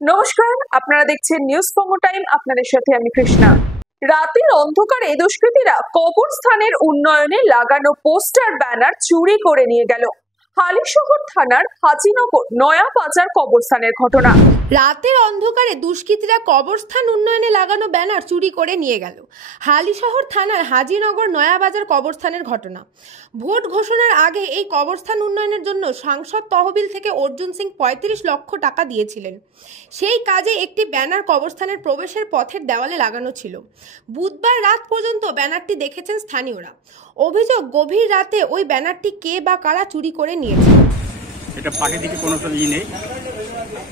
নমস্কার, আপনারা দেখছেন নিউজ বঙ্গ টাইম। আপনাদের সাথে আমি কৃষ্ণা। রাতের অন্ধকারে দুষ্কৃতীরা কবরস্থানের উন্নয়নে লাগানো পোস্টার ব্যানার চুরি করে নিয়ে গেল। হালিশহর থানার হাজিনগর নয়া বাজার কবরস্থানের ঘটনা। রাতের অন্ধকারে দুষ্কৃতীরা কবরস্থান উন্নয়নে লাগানো ব্যানার চুরি করে নিয়ে গেল। হালিশহর থানার হাজিনগর নয়া বাজার কবরস্থানের ঘটনা। ভোট ঘোষণার আগে এই কবরস্থান উন্নয়নের জন্য সাংসদ তহবিল থেকে অর্জুন সিং 35 লক্ষ টাকা দিয়েছিলেন। সেই কাজে একটি ব্যানার কবরস্থানের প্রবেশের পথের দেওয়ালে লাগানো ছিল। বুধবার রাত পর্যন্ত ব্যানারটি দেখেছেন স্থানীয়রা। অভিযোগ, গভীর রাতে ওই ব্যানারটি কে বা কারা চুরি করে নিয়েছে। এটা পার্টি থেকে কোনো নেই,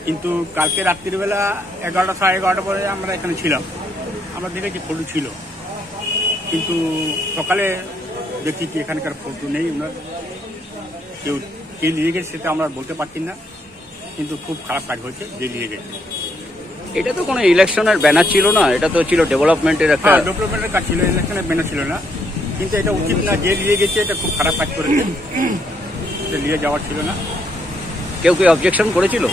কিন্তু কালকে রাত্রিবেলা 11টা সাড়ে 11টা পরে আমরা এখানে ছিলাম। আমরা দেখেছি ফটো ছিল, কিন্তু সকালে দেখি কি এখানকার ফটো নেই। ওনার কেউ কে নিয়ে গেছে সেটা আমরা বলতে পারছি না, কিন্তু খুব খারাপ কাজ হয়েছে যে নিয়ে গেছে। এটা তো কোনো ইলেকশনের ব্যানার ছিল না, এটা তো ছিল ডেভেলপমেন্টের একটা ডেভেলপমেন্টের কাজ ছিল, ইলেকশনের ব্যানার ছিল না। কিন্তু এটা উচিত না, যে নিয়ে গেছে এটা খুব খারাপ কাজ করেছে, এটা নিয়ে যাওয়ার ছিল না। কেউ কেউ অবজেকশন করেছিল?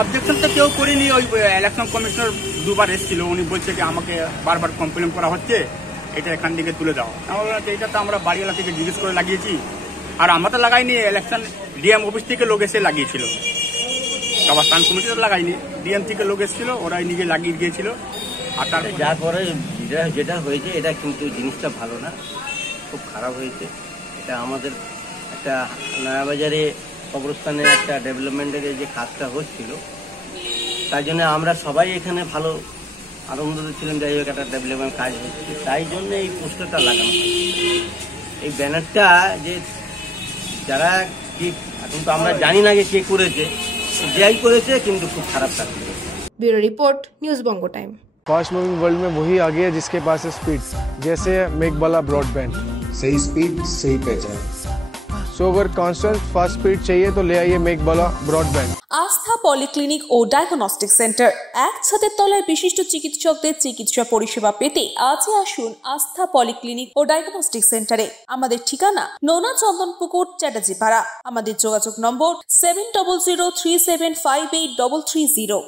অবজেকশন তো কেউ করিনি। ওই ইলেকশন কমিশনার দুবার এসেছিল, উনি বলছে যে আমাকে বারবার কমপ্লেন করা হচ্ছে, এটা এখান থেকে তুলে দাও। এটা তো আমরা বাড়িওয়ালা থেকে জিজ্ঞেস করে লাগিয়েছি, আর আমরা তো লাগাইনি। ইলেকশন ডিএম অফিস থেকে লোক এসে লাগিয়েছিল, কবরস্থান কমিটি তো লাগাইনি, ডিএম থেকে লোক এসেছিল, ওরাই নিজে লাগিয়ে গিয়েছিল। আর যার পরে যেটা হয়েছে এটা কিন্তু জিনিসটা ভালো না, খুব খারাপ হয়েছে। এটা আমাদের একটা নয়াবাজারে কবরস্থানের একটা ডেভেলপমেন্টের যে কাজটা হচ্ছিল, তাই জন্য আমরা সবাই এখানে ভালো আনন্দিত ছিলাম। যাই হোক, একটা ডেভেলপমেন্ট কাজ হচ্ছে, তাই জন্য এই পোস্টারটা লাগানো হয়। এই ব্যানারটা যে যারা কি এখন তো আমরা জানি না যে কে করেছে, যাই করেছে কিন্তু খুব খারাপ কাজ করেছে। Bureau report, news Bango time. Fast moving world में वही आगे है जिसके पास है स्पीड, जैसे मेघबाला ब्रॉडबैंड। सही स्पीड सही पहचान। सो अगर कांस्टेंट फास्ट स्पीड चाहिए तो ले आइए मेघबाला ब्रॉडबैंड। আস্থা পলিক্লিনিক ও ডায়াগনস্টিক সেন্টার, এক ছাদের তলায় বিশিষ্ট চিকিৎসকদের চিকিৎসা পরিষেবা পেতে আজই আসুন আস্থা পলিক্লিনিক ও ডায়াগনস্টিক সেন্টারে। আমাদের ঠিকানা নোনা চন্দনপুকুর, চ্যাটার্জিপাড়া। আমাদের যোগাযোগ নম্বর 7003758330।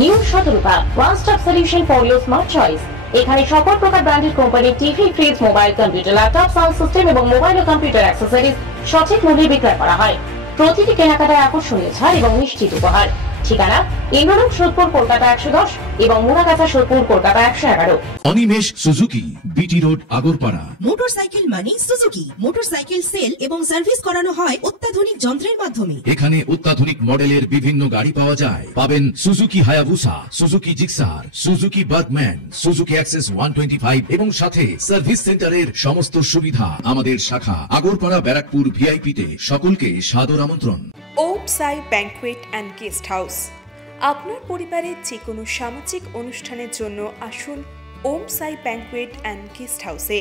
New Shatarupa, one stop solution for your smart choice. এখানে সকল প্রকার ব্র্যান্ডেড কোম্পানির TV, fridge, mobile, computer, laptop, sound system এবং মোবাইল ও কম্পিউটার অ্যাক্সেসরিজ সঠিক মূল্যে বিক্রয় করা হয়। প্রতিটি কেনাকাটায় আকর্ষণীয় ছাড় এবং নিশ্চিত উপহার। ঠিকানা ইন্দ্রলোক, সোদপুর, কলকাতা 110 এবং Muragachha, Sodepur, Kolkata 111। Animesh Suzuki, BT road, Agarpara. Motorcycle মানে সুজুকি। মোটরসাইকেল সেল এবং সার্ভিস করানো হয় অত্যাধুনিক যন্ত্রের মাধ্যমে। এখানে অত্যাধুনিক মডেলের বিভিন্ন গাড়ি পাওয়া যায়। পাবেন Suzuki Hayabusa, Suzuki Gixxer, Suzuki Bergman, Suzuki access 125 এবং সাথে সার্ভিস সেন্টারের সমস্ত সুবিধা। আমাদের শাখা আগরপাড়া, ব্যারাকপুর ভিআইপি তে। সকলকে সাদর আমন্ত্রণ। ওম সাই ব্যাংকুয়েট অ্যান্ড গেস্ট হাউস। আপনার পরিবারের যে কোনো সামাজিক অনুষ্ঠানের জন্য আসুন ওম সাই ব্যাংকুয়েট অ্যান্ড গেস্ট হাউসে।